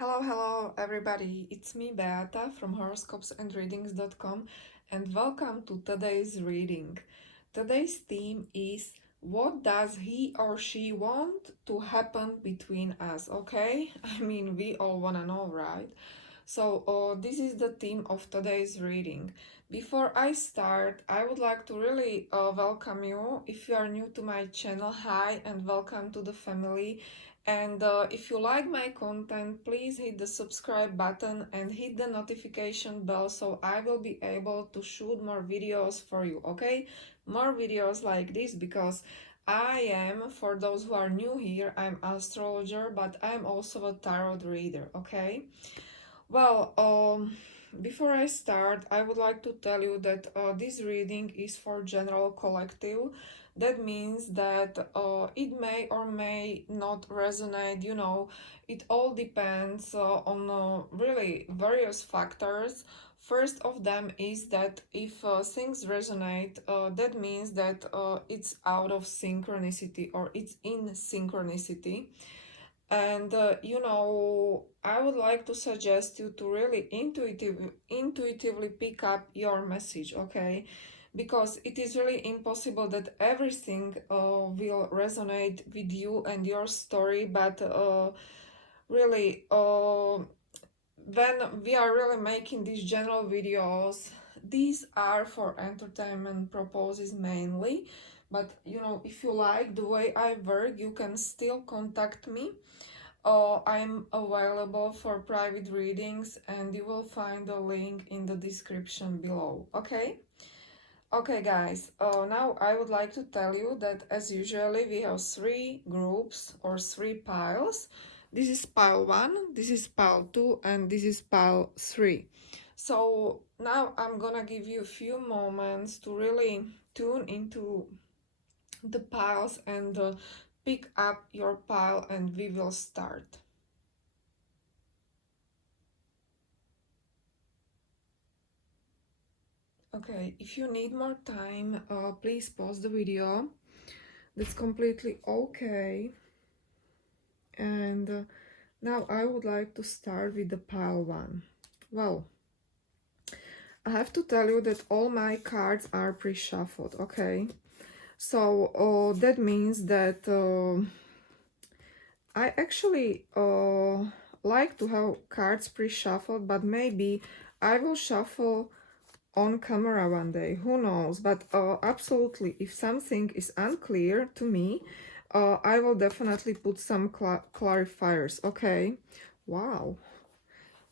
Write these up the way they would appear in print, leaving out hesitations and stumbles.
Hello everybody, it's me Beata from horoscopesandreadings.com and welcome to today's reading. Today's theme is what does he or she want to happen between us, okay? I mean, we all wanna know, right? So, this is the theme of today's reading. Before I start, I would like to really welcome you. If you are new to my channel, hi and welcome to the family. And if you like my content, please hit the subscribe button and hit the notification bell so I will be able to shoot more videos for you, okay? More videos like this because I am, for those who are new here, I'm astrologer, but I'm also a tarot reader, okay? Well, before I start, I would like to tell you that this reading is for general collective. That means that it may or may not resonate, it all depends on really various factors. First of them is that if things resonate, that means that it's out of synchronicity or it's in synchronicity. And I would like to suggest you to really intuitively pick up your message, okay? Because it is really impossible that everything will resonate with you and your story, but really, when we are really making these general videos, these are for entertainment purposes mainly. But if you like the way I work, you can still contact me. I'm available for private readings and you will find a link in the description below, okay? Okay guys, now I would like to tell you that as usually we have three groups or three piles. This is pile 1, this is pile 2 and this is pile 3. So now I'm gonna give you a few moments to really tune into the piles and pick up your pile and we will start. Okay, if you need more time, please pause the video. That's completely okay. And now I would like to start with the pile 1. Well, I have to tell you that all my cards are pre-shuffled, okay? So that means that I actually like to have cards pre-shuffled, but maybe I will shuffle on camera one day, who knows? But absolutely, if something is unclear to me, I will definitely put some clarifiers, okay? Wow.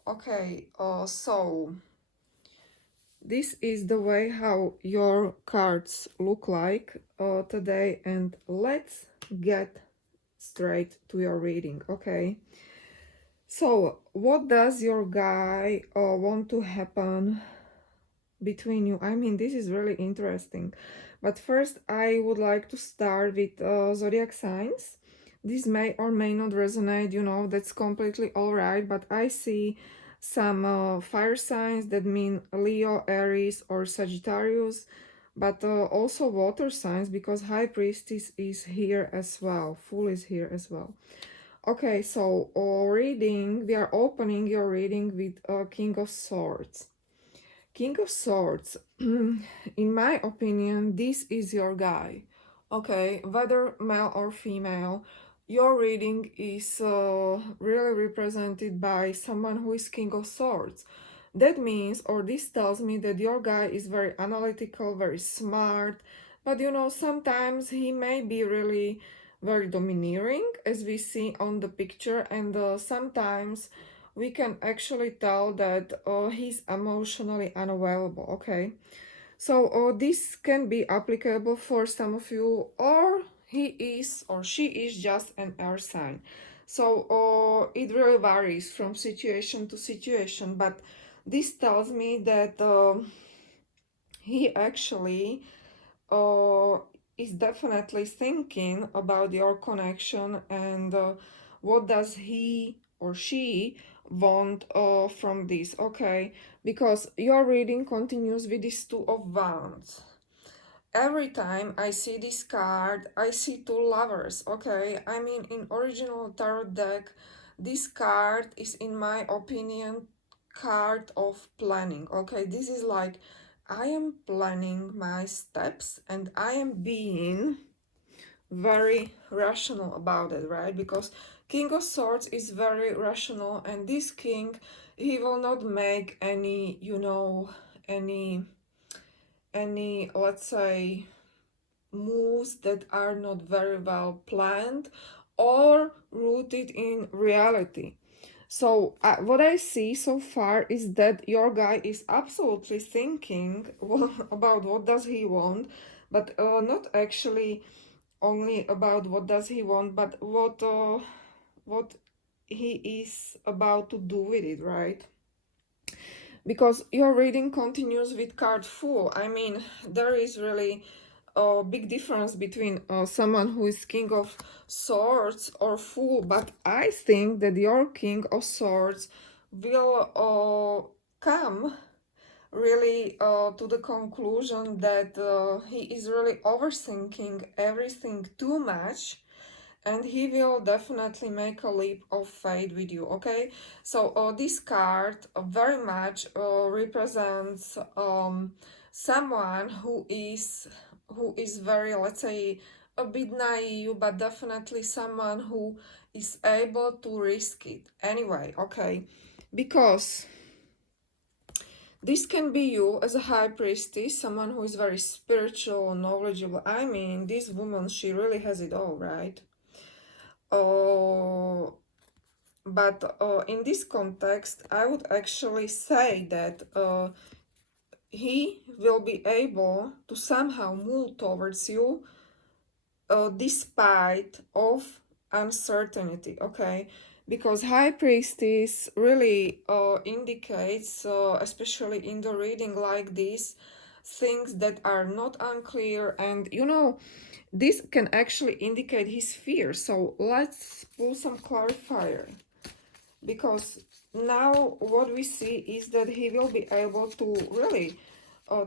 Okay, so this is the way how your cards look like today, and let's get straight to your reading, okay? So what does your guy want to happen between you? I mean, this is really interesting. But first I would like to start with zodiac signs. This may or may not resonate, that's completely all right, but I see some fire signs that mean Leo, Aries or Sagittarius, but also water signs because High Priestess is here as well, Fool is here as well. Okay, so reading, we are opening your reading with King of Swords. King of Swords, in my opinion, this is your guy. Okay, whether male or female, your reading is really represented by someone who is King of Swords. That means, or this tells me that your guy is very analytical, very smart, but sometimes he may be really very domineering, as we see on the picture, and sometimes we can actually tell that he's emotionally unavailable, okay? So this can be applicable for some of you, or he is or she is just an air sign. So it really varies from situation to situation, but this tells me that he actually uh, is definitely thinking about your connection and what does he or she want from this, okay? Because your reading continues with this Two of Wands. Every time I see this card, I see two lovers, okay? I mean, in original tarot deck, this card is, in my opinion, card of planning. Okay, this is like, I am planning my steps and I am being very rational about it, right? Because King of Swords is very rational, and this king, he will not make any, you know, any, let's say, moves that are not very well planned or rooted in reality. So what I see so far is that your guy is absolutely thinking about what does he want, but not actually only about what does he want, but what he is about to do with it, right? Because your reading continues with card Fool. I mean, there is really a big difference between someone who is King of Swords or Fool, but I think that your King of Swords will come really to the conclusion that he is really overthinking everything too much, and he will definitely make a leap of faith with you. Okay, so this card very much represents someone who is very, let's say, a bit naive, but definitely someone who is able to risk it anyway. Okay, because this can be you as a high priestess, someone who is very spiritual, knowledgeable. I mean, this woman, she really has it all, right? Oh, but in this context, I would actually say that he will be able to somehow move towards you despite of uncertainty, okay? Because high priestess really indicates, especially in the reading like this, things that are not unclear, and you know, this can actually indicate his fear. So let's pull some clarifier, because now what we see is that he will be able to really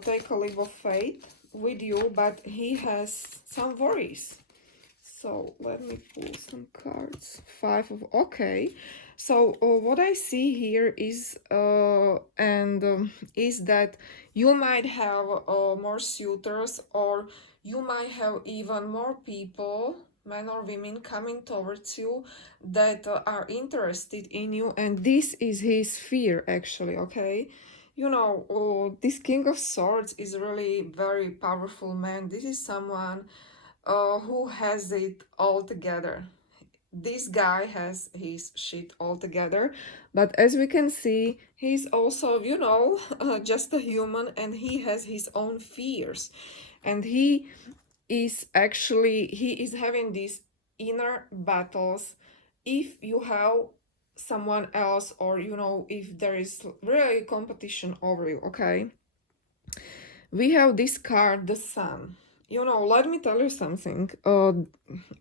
take a leap of faith with you, but he has some worries. So let me pull some cards. Five of, okay. So what I see here is is that you might have more suitors, or you might have even more people, men or women, coming towards you that are interested in you, and this is his fear actually. Okay, you know, this King of Swords is really very powerful man. This is someone who has it all together. This guy has his shit all together, but as we can see, he's also, you know, just a human, and he has his own fears, and he is having these inner battles. If you have someone else, or you know, if there is really competition over you, okay, we have this card, the Sun. You know, let me tell you something.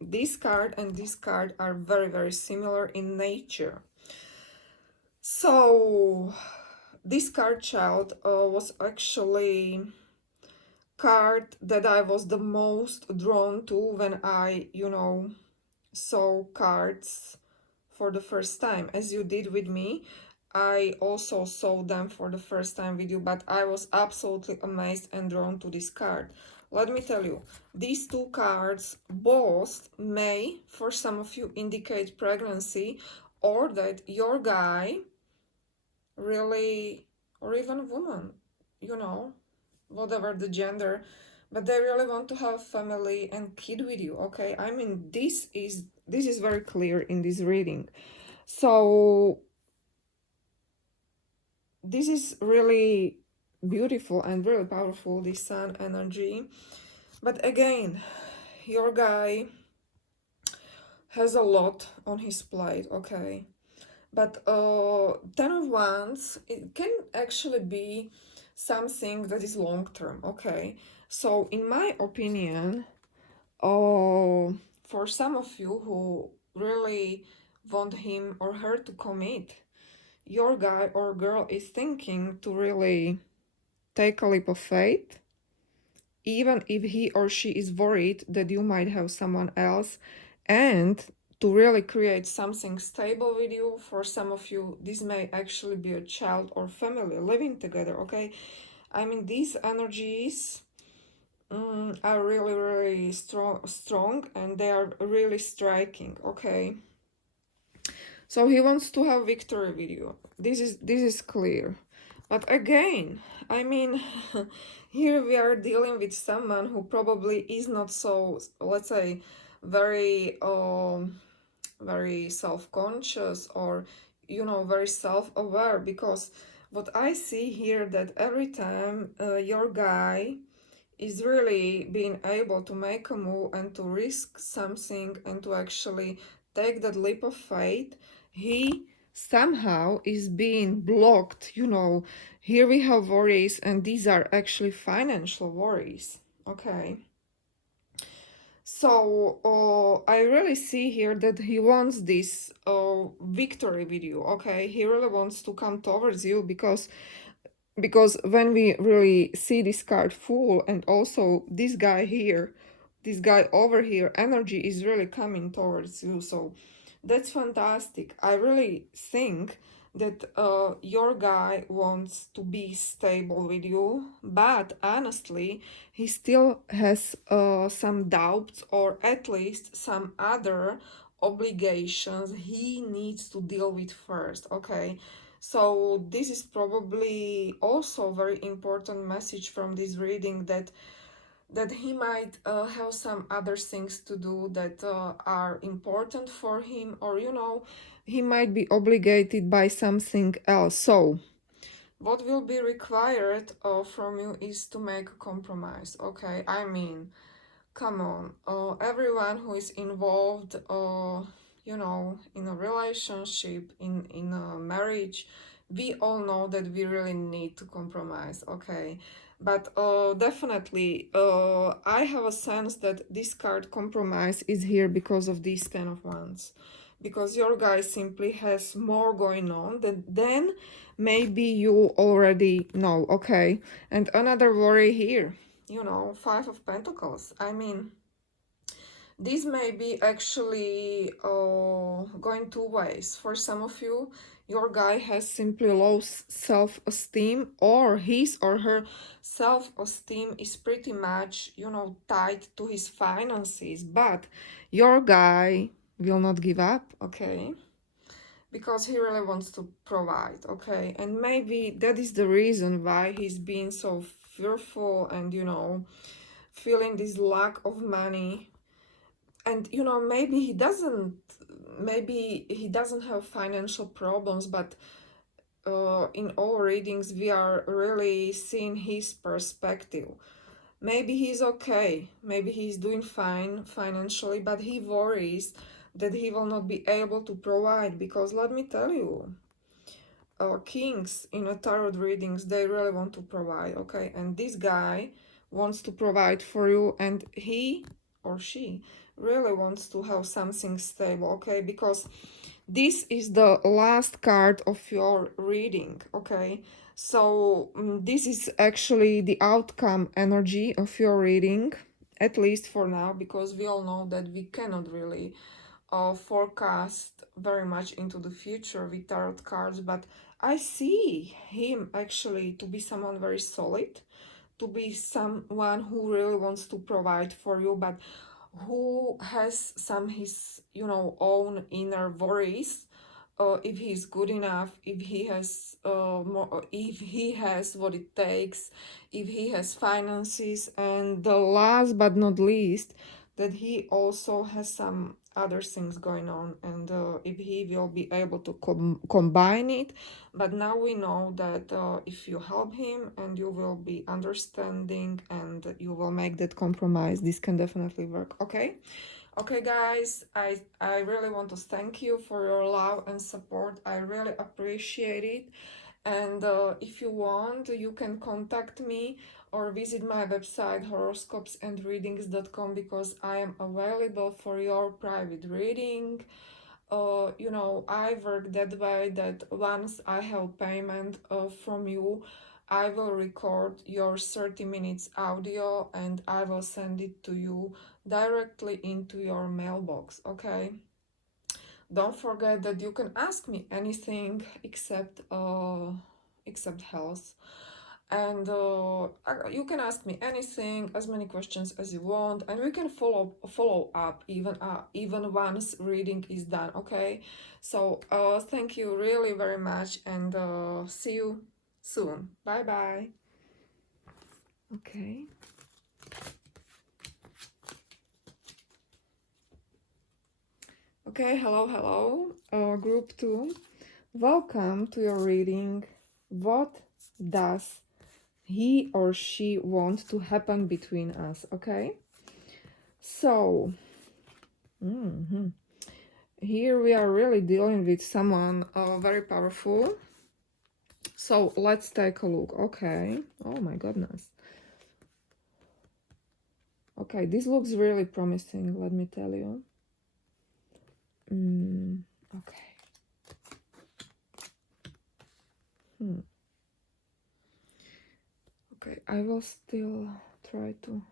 This card and this card are very, very similar in nature. So, this card, child, was actually card that I was the most drawn to when I, you know, saw cards for the first time, as you did with me. I also saw them for the first time with you, but I was absolutely amazed and drawn to this card. Let me tell you, these two cards both may, for some of you, indicate pregnancy, or that your guy really, or even a woman, you know, whatever the gender, but they really want to have family and kid with you. Okay, I mean, this is very clear in this reading. So this is really beautiful and really powerful, this Sun energy. But again, your guy has a lot on his plate, okay? But Ten of Wands, it can actually be something that is long term, okay? So in my opinion, for some of you who really want him or her to commit, your guy or girl is thinking to really take a leap of faith, even if he or she is worried that you might have someone else, and to really create something stable with you. For some of you, this may actually be a child or family living together, okay? I mean, these energies are really, really strong, and they are really striking, okay? So he wants to have victory with you. This is clear. But again, I mean, here we are dealing with someone who probably is not so, let's say, very very self-conscious, or very self-aware, because what I see here, that every time your guy is really being able to make a move and to risk something and to actually take that leap of faith, he somehow is being blocked. Here we have worries, and these are actually financial worries, okay? So I really see here that he wants this victory with you, okay? He really wants to come towards you, because when we really see this card full, and also this guy here, this guy over here, energy is really coming towards you. So that's fantastic. I really think that your guy wants to be stable with you, but honestly, he still has some doubts, or at least some other obligations he needs to deal with first, okay? So this is probably also very important message from this reading, that he might have some other things to do that are important for him, or he might be obligated by something else. So what will be required from you is to make a compromise, okay? I mean, come on, everyone who is involved in a relationship, in a marriage, we all know that we really need to compromise, okay? But definitely I have a sense that this card compromise is here because of these kind of ones, because your guy simply has more going on than maybe you already know, okay? And another worry here, Five of Pentacles. I mean, this may be actually going two ways. For some of you, your guy has simply low self-esteem, or his or her self-esteem is pretty much, tied to his finances. But your guy will not give up, okay? Because he really wants to provide, okay? And maybe that is the reason why he's being so fearful, and feeling this lack of money. And maybe he doesn't have financial problems, but in all readings we are really seeing his perspective. Maybe he's okay, maybe he's doing fine financially, but he worries that he will not be able to provide, because let me tell you, kings in a tarot readings, they really want to provide, okay? And this guy wants to provide for you, and he or she really wants to have something stable, okay? Because this is the last card of your reading, okay? So this is actually the outcome energy of your reading, at least for now, because we all know that we cannot really forecast very much into the future with tarot cards. But I see him actually to be someone very solid, to be someone who really wants to provide for you, but who has some his own inner worries, if he's good enough, if he has more, if he has what it takes, if he has finances, and the last but not least, that he also has some other things going on, and if he will be able to combine it. But now we know that if you help him and you will be understanding and you will make that compromise, this can definitely work, okay? Okay, guys, I really want to thank you for your love and support. I really appreciate it. And if you want, you can contact me or visit my website horoscopesandreadings.com, because I am available for your private reading. I work that way that once I have payment from you, I will record your 30 minutes audio and I will send it to you directly into your mailbox, okay? Don't forget that you can ask me anything except health, and you can ask me anything, as many questions as you want, and we can follow up even once reading is done. Okay, so thank you really very much, and see you soon. Bye bye. Okay. Okay, hello, group 2. Welcome to your reading. What does he or she want to happen between us? Okay, so here we are really dealing with someone very powerful. So let's take a look. Okay, oh my goodness. Okay, this looks really promising, let me tell you. Okay. Okay, I will still try to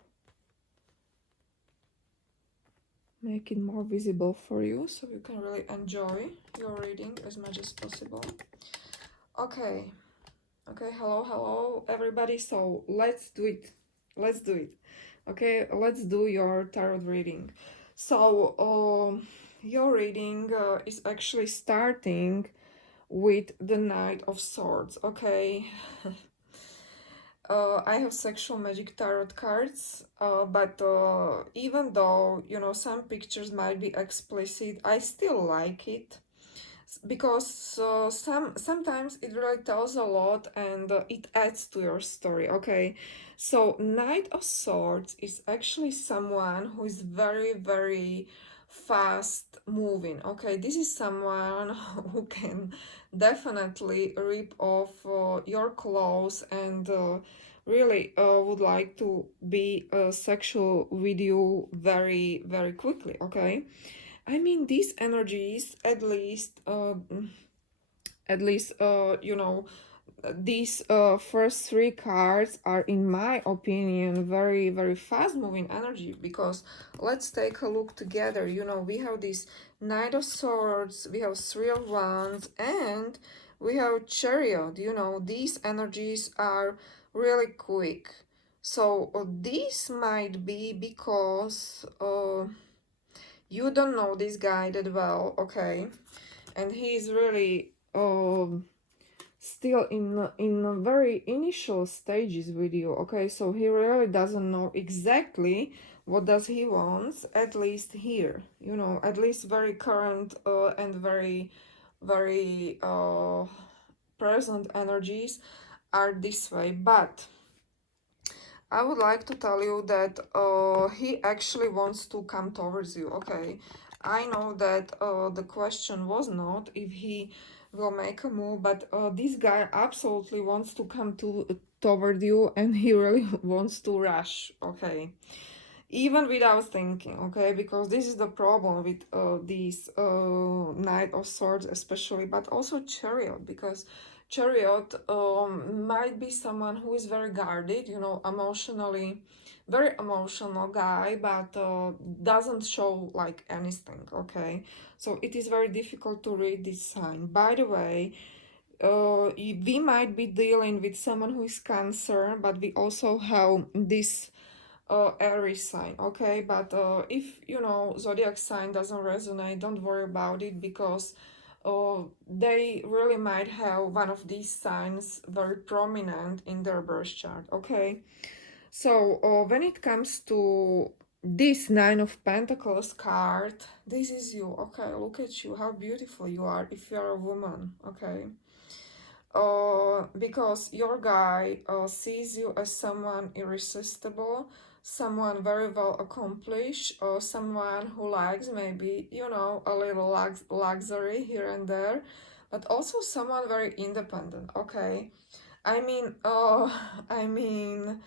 make it more visible for you so you can really enjoy your reading as much as possible. Okay, hello everybody, so let's do it. Okay, let's do your tarot reading. So your reading is actually starting with the Knight of Swords. Okay. I have sexual magic tarot cards, but even though, you know, some pictures might be explicit, I still like it because sometimes it really tells a lot, and it adds to your story. Okay, so Knight of Swords is actually someone who is very fast moving. Okay, this is someone who can definitely rip off your clothes, and really would like to be sexual with you very quickly. Okay, I mean, these energies, you know, these first three cards are, in my opinion, very fast moving energy, because let's take a look together. You know, we have this Knight of Swords, we have Three of Wands, and we have Chariot. You know, these energies are really quick. So this might be because you don't know this guy that well. Okay, and he's really still in a very initial stages with you. Okay, so he really doesn't know exactly what does he wants, at least here, you know, at least very current and very present energies are this way. But I would like to tell you that he actually wants to come towards you. Okay, I know that the question was not if he will make a move, but this guy absolutely wants to come toward you, and he really wants to rush. Okay, even without thinking. Okay, because this is the problem with these Knight of Swords especially, but also Chariot, because Chariot might be someone who is very guarded, you know, emotionally, very emotional guy, but doesn't show like anything. Okay, so it is very difficult to read this sign. By the way, we might be dealing with someone who is Cancer, but we also have this Aries sign. Okay, but if, you know, zodiac sign doesn't resonate, don't worry about it, because they really might have one of these signs very prominent in their birth chart. Okay, so when it comes to this Nine of Pentacles card, this is you. Okay, look at you, how beautiful you are if you're a woman. Okay, because your guy sees you as someone irresistible, someone very well accomplished, or someone who likes maybe, you know, a little luxury here and there, but also someone very independent. Okay, I mean, I mean,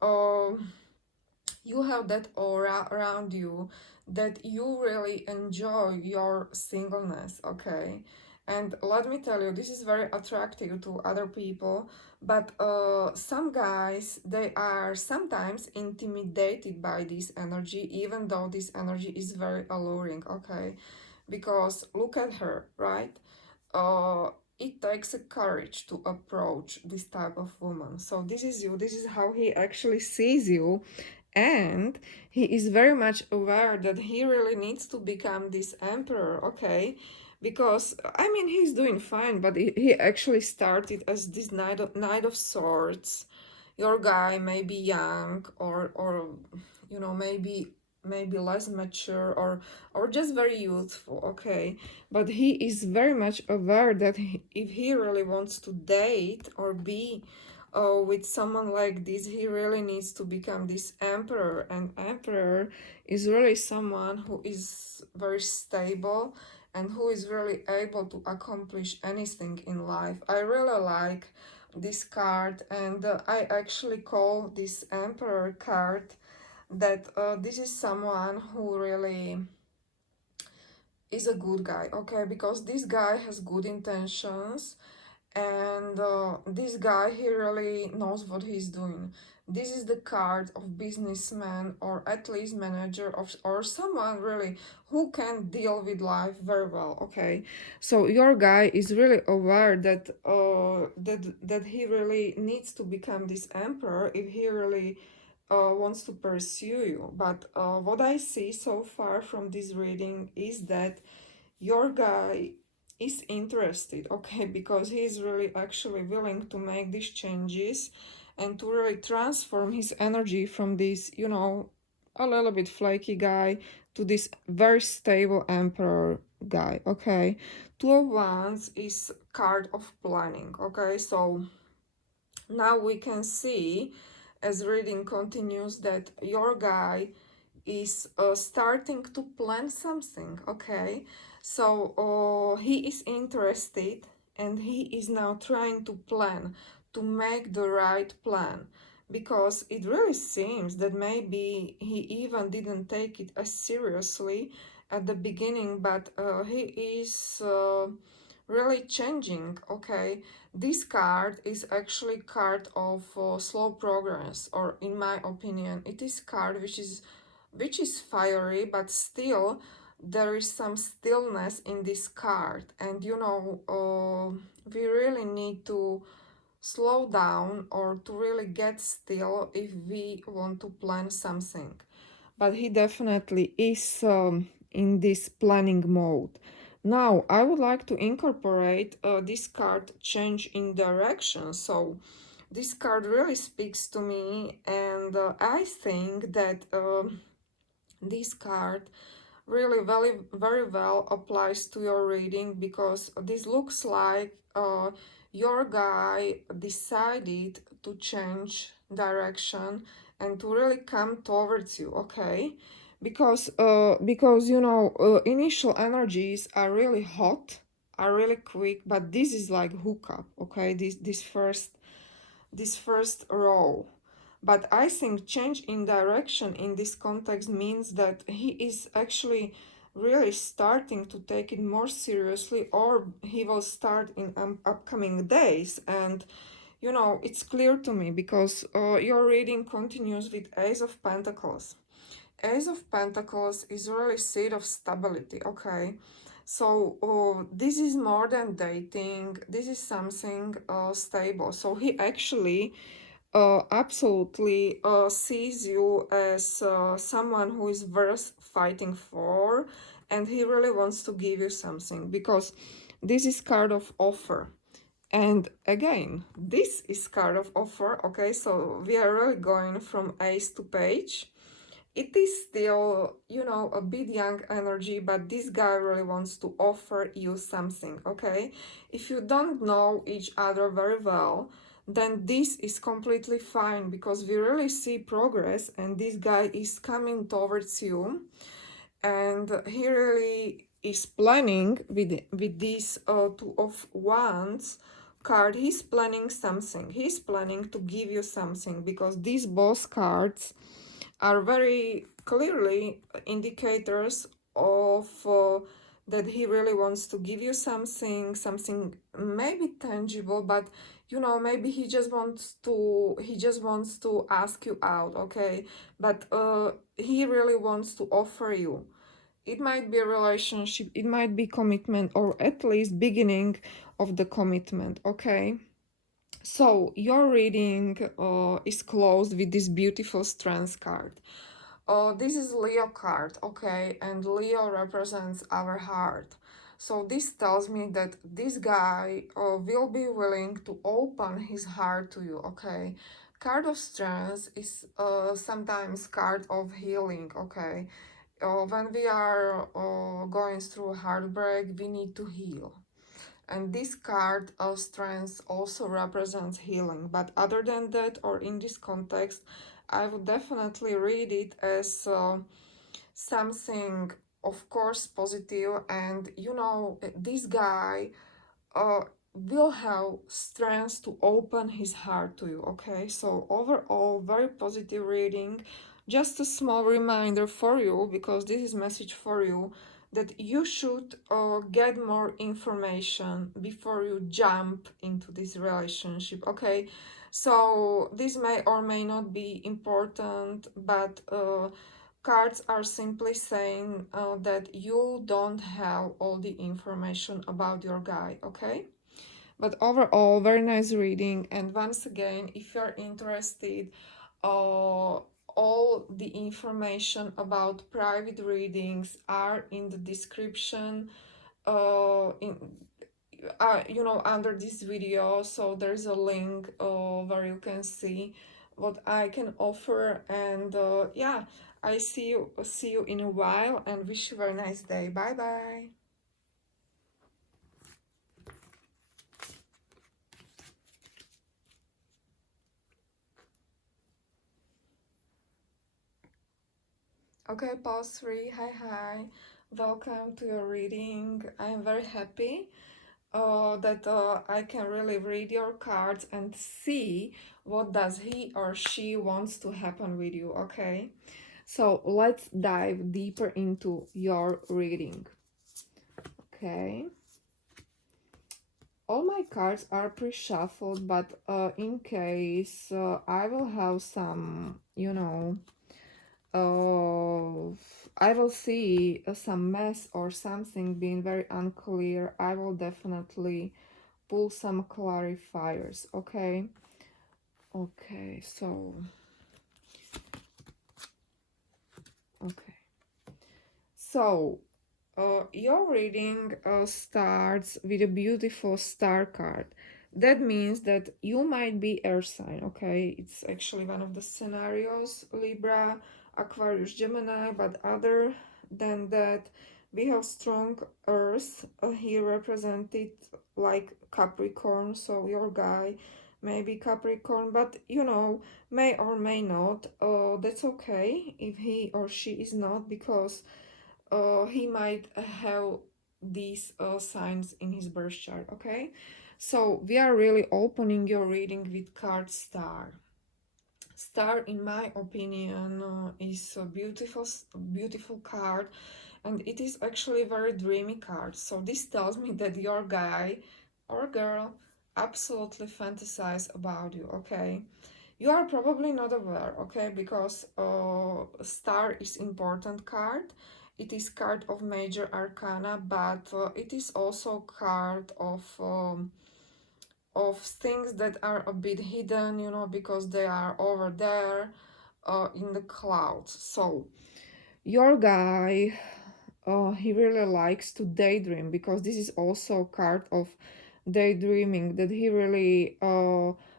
uh, you have that aura around you that you really enjoy your singleness. Okay, and let me tell you, this is very attractive to other people, but some guys, they are sometimes intimidated by this energy, even though this energy is very alluring. Okay, because look at her, right? uh it takes a courage to approach this type of woman. So this is you, this is how he actually sees you, and he is very much aware that he really needs to become this emperor, okay? Because I mean, he's doing fine, but he actually started as this knight of swords. Your guy may be young, or you know, maybe less mature, or just very youthful, okay? But he is very much aware that if he really wants to date or be with someone like this, he really needs to become this emperor. And emperor is really someone who is very stable and who is really able to accomplish anything in life. I really like this card, and I actually call this emperor card that this is someone who really is a good guy, okay? Because this guy has good intentions, and this guy, he really knows what he's doing. This is the card of businessman, or at least manager of, or someone really who can deal with life very well, okay? So your guy is really aware that that he really needs to become this emperor if he really wants to pursue you. But what I see so far from this reading is that your guy is interested, okay? Because he's really actually willing to make these changes and to really transform his energy from this, you know, a little bit flaky guy to this very stable emperor guy, okay? Two of Wands is card of planning, okay? So now we can see, as reading continues, that your guy is starting to plan something, okay? So he is interested, and he is now trying to plan, to make the right plan, because it really seems that maybe he even didn't take it as seriously at the beginning, but he is really changing, okay? This card is actually card of slow progress, or in my opinion it is card which is fiery, but still there is some stillness in this card. And you know, we really need to slow down or to really get still if we want to plan something. But he definitely is in this planning mode. Now I would like to incorporate this card, change in direction. So this card really speaks to me, and I think that this card really very well applies to your reading, because this looks like your guy decided to change direction and to really come towards you, okay? Because you know, initial energies are really hot, are really quick, but this is like hookup, okay? This first row. But I think change in direction in this context means that he is actually really starting to take it more seriously, or he will start in upcoming days. And you know, it's clear to me, because your reading continues with Ace of Pentacles. Ace of Pentacles is really seed of stability, okay? So this is more than dating, this is something stable. So he actually absolutely sees you as someone who is worth fighting for, and he really wants to give you something, because this is card of offer. And again, this is card of offer, okay? So we are really going from ace to page. It is still, you know, a bit young energy, but this guy really wants to offer you something, okay? If you don't know each other very well, then this is completely fine, because we really see progress, and this guy is coming towards you, and he really is planning with this Two of Wands card. He's planning something, he's planning to give you something, because these both cards are very clearly indicators of that he really wants to give you something maybe tangible, but you know, maybe he just wants to ask you out, okay? But he really wants to offer you It might be a relationship, it might be commitment, or at least beginning of the commitment, okay? So your reading is closed with this beautiful Strength card. This is Leo card, okay, and Leo represents our heart. So this tells me that this guy will be willing to open his heart to you, okay. Card of Strength is sometimes card of healing, okay. When we are going through heartbreak, we need to heal. And this card of Strength also represents healing. But other than that, or in this context, I would definitely read it as something, of course, positive. And you know, this guy uh, will have strength to open his heart to you, okay? So overall, very positive reading. Just a small reminder for you, because this is message for you, that you should get more information before you jump into this relationship, okay? So this may or may not be important, but cards are simply saying that you don't have all the information about your guy, okay? But overall, very nice reading. And once again, if you're interested, all the information about private readings are in the description, in you know, under this video. So there's a link where you can see what I can offer. And yeah, I see you in a while, and wish you a very nice day. Bye bye. Okay, pause 3. Hi, welcome to your reading. I am very happy that I can really read your cards and see what does he or she wants to happen with you, okay? So let's dive deeper into your reading, okay? All my cards are pre-shuffled, but in case I will have some, you know, I will see some mess or something being very unclear, I will definitely pull some clarifiers, okay? Okay, so, okay. So, your reading starts with a beautiful star card. That means that you might be air sign, okay? It's actually one of the scenarios, Libra, Aquarius, Gemini, but other than that, we have strong earth here represented like Capricorn, so your guy may be Capricorn, but you know, may or may not. That's okay if he or she is not, because he might have these signs in his birth chart, okay? So we are really opening your reading with card Star. Star, in my opinion, is a beautiful card, and it is actually a very dreamy card. So this tells me that your guy or girl absolutely fantasize about you, okay? You are probably not aware, okay, because Star is important card. It is card of major arcana, but it is also card of things that are a bit hidden, you know, because they are over there in the clouds. So your guy, he really likes to daydream, because this is also card of daydreaming, that he really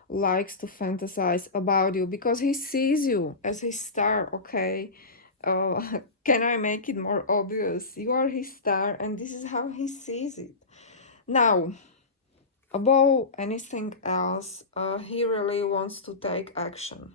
likes to fantasize about you, because he sees you as his star, okay? uh, can I make it more obvious? You are his star, and this is how he sees it. Now, above anything else, he really wants to take action.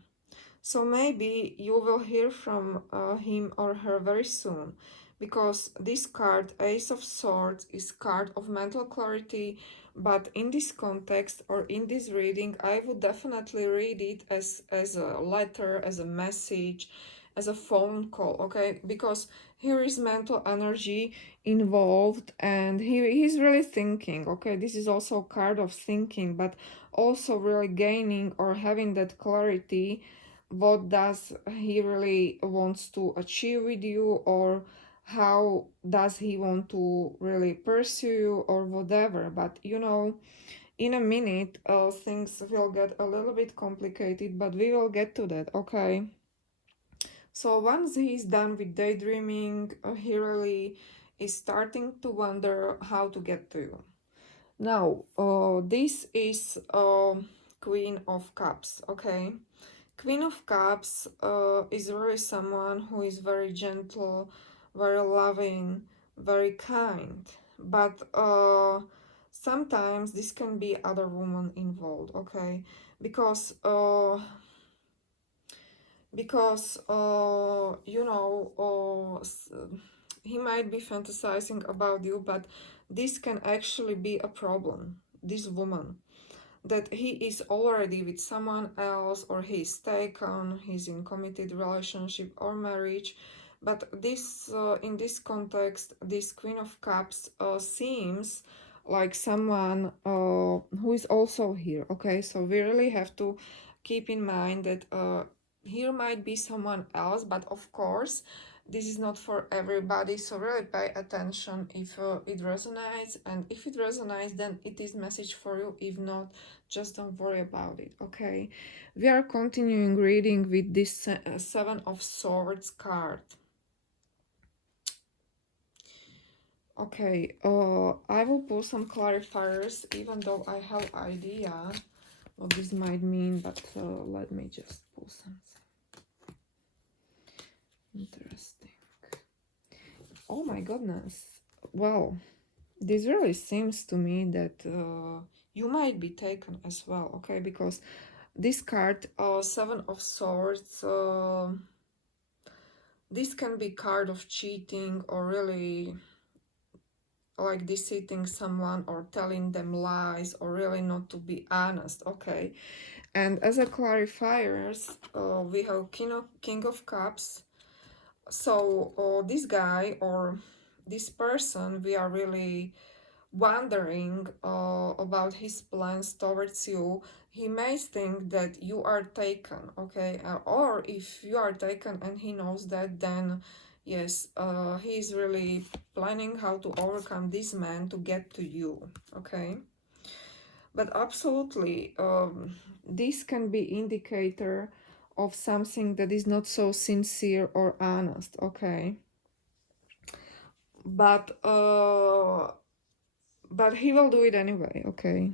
So maybe you will hear from him or her very soon, because this card, Ace of Swords, is card of mental clarity, but in this context or in this reading, I would definitely read it as a letter, as a message, as a phone call, okay? Because here is mental energy involved, and he's really thinking, okay? This is also a card of thinking, but also really gaining or having that clarity. What does he really wants to achieve with you, or how does he want to really pursue you or whatever. But you know, in a minute things will get a little bit complicated, but we will get to that, okay? So once he's done with daydreaming, he really is starting to wonder how to get to you. Now, this is Queen of Cups, okay? Queen of Cups is really someone who is very gentle, very loving, very kind. But sometimes this can be other woman involved, okay? Because you know, he might be fantasizing about you, but this can actually be a problem, this woman, that he is already with someone else, or he's taken, he's in committed relationship or marriage. But this in this context, this Queen of Cups seems like someone who is also here, okay? So we really have to keep in mind that here might be someone else, but of course this is not for everybody, so really pay attention if it resonates, and if it resonates, then it is message for you. If not, just don't worry about it, okay? We are continuing reading with this Seven of Swords card. Okay, I will pull some clarifiers, even though I have idea what this might mean, but let me just pull something interesting. Oh my goodness. Well, this really seems to me that you might be taken as well, okay? Because this card, Seven of Swords, this can be card of cheating, or really like deceiving someone, or telling them lies, or really not to be honest, okay? And as a clarifiers, we have King of Cups. So this guy or this person, we are really wondering about his plans towards you. He may think that you are taken, okay? Or if you are taken and he knows that, then yes, he's really planning how to overcome this man to get to you, okay? But absolutely, this can be indicator of something that is not so sincere or honest, okay? But he will do it anyway, okay?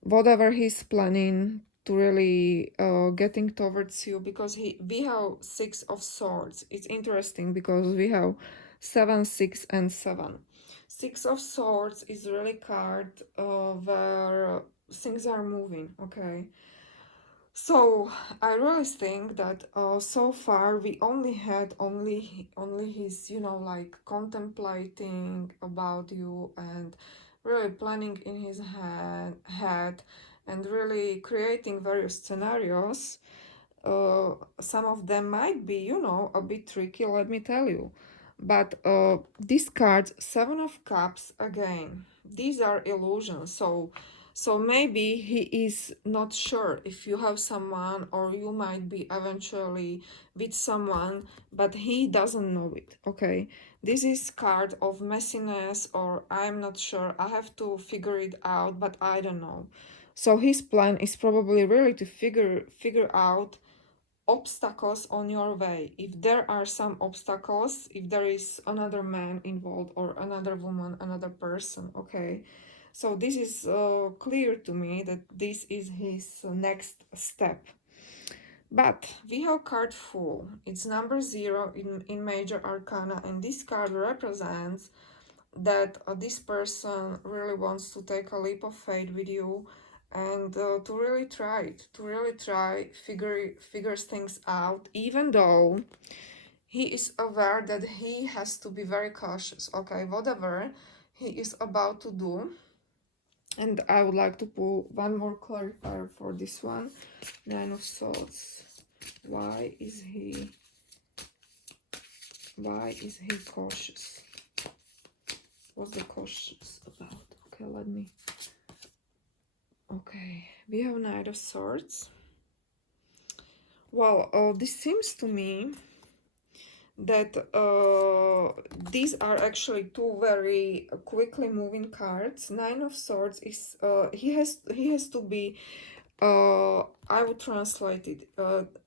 Whatever he's planning to really getting towards you, because we have Six of Swords. It's interesting because we have 7, 6, and 7. Six of Swords is really card where things are moving, okay? So I really think that so far we only had only his, you know, like contemplating about you, and really planning in his head, and really creating various scenarios. Some of them might be, you know, a bit tricky, let me tell you. But these cards, Seven of Cups, again, these are illusions. So maybe he is not sure if you have someone, or you might be eventually with someone, but he doesn't know it, okay? This is card of messiness, or I'm not sure, I have to figure it out, but I don't know. So his plan is probably really to figure out obstacles on your way. If there are some obstacles, if there is another man involved, or another woman, another person, okay? So this is clear to me that this is his next step. But we have card Fool. It's number 0 in Major Arcana, and this card represents that this person really wants to take a leap of faith with you, and to really try it, to really try figures things out, even though he is aware that he has to be very cautious, okay, whatever he is about to do. And I would like to pull one more clarifier for this one. Nine of Swords. Why is he cautious? What's the cautious about? Okay, let me. Okay, we have Knight of Swords. Well, this seems to me that these are actually two very quickly moving cards. Nine of Swords is he has to be, I would translate it,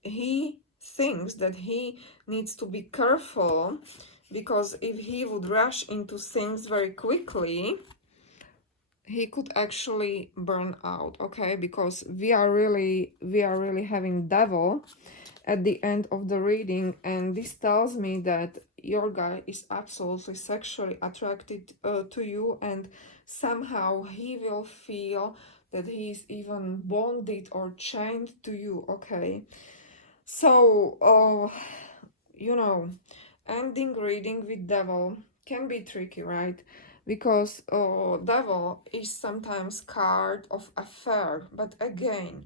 he thinks that he needs to be careful, because if he would rush into things very quickly, he could actually burn out. Okay, because we are really having Devil at the end of the reading, and this tells me that your guy is absolutely sexually attracted to you, and somehow he will feel that he's even bonded or chained to you. Okay, so you know, ending reading with Devil can be tricky, right? Because Devil is sometimes card of affair, but again,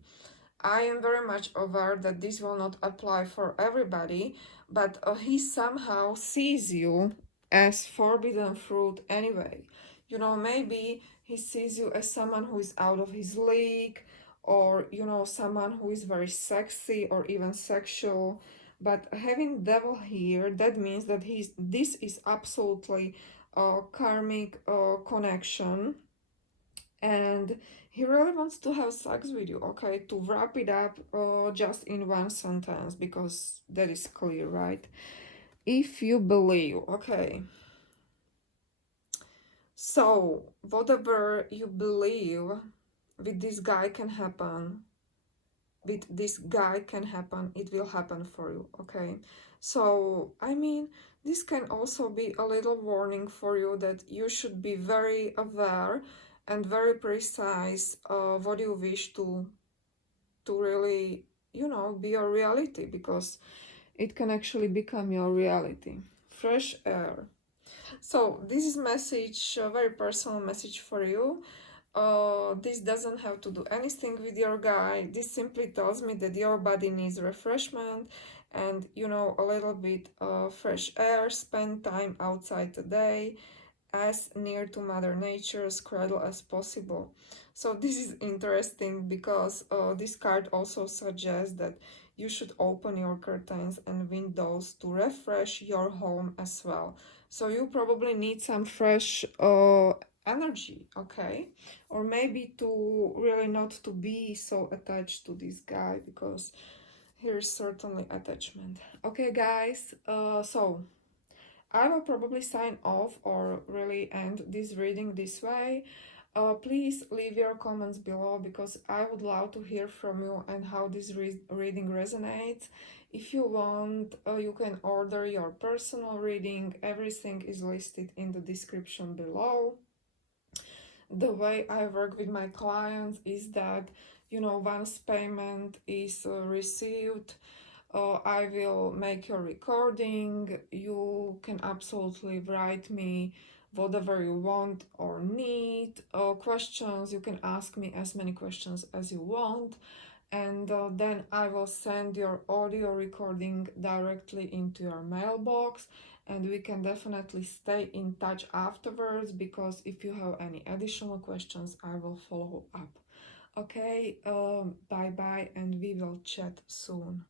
I am very much aware that this will not apply for everybody, but he somehow sees you as forbidden fruit anyway. You know, maybe he sees you as someone who is out of his league, or, you know, someone who is very sexy or even sexual. But having Devil here, that means that this is absolutely a karmic connection, and he really wants to have sex with you. Okay, to wrap it up just in one sentence, because that is clear, right? If you believe, okay, so whatever you believe with this guy can happen, it will happen for you. Okay, so I mean, this can also be a little warning for you that you should be very aware and very precise what you wish to really, you know, be your reality, because it can actually become your reality. Fresh air. So this is message, a very personal message for you. This doesn't have to do anything with your guy. This simply tells me that your body needs refreshment and, you know, a little bit of fresh air. Spend time outside today, as near to Mother Nature's cradle as possible. So this is interesting, because this card also suggests that you should open your curtains and windows to refresh your home as well. So you probably need some fresh energy, okay? Or maybe to really not to be so attached to this guy, because here's certainly attachment. Okay, guys, so I will probably sign off or really end this reading this way. Please leave your comments below, because I would love to hear from you and how this reading resonates. If you want, you can order your personal reading. Everything is listed in the description below. The way I work with my clients is that, you know, once payment is received, I will make your recording. You can absolutely write me whatever you want or need. Questions, you can ask me as many questions as you want. And then I will send your audio recording directly into your mailbox. And we can definitely stay in touch afterwards, because if you have any additional questions, I will follow up. Okay, bye bye, and we will chat soon.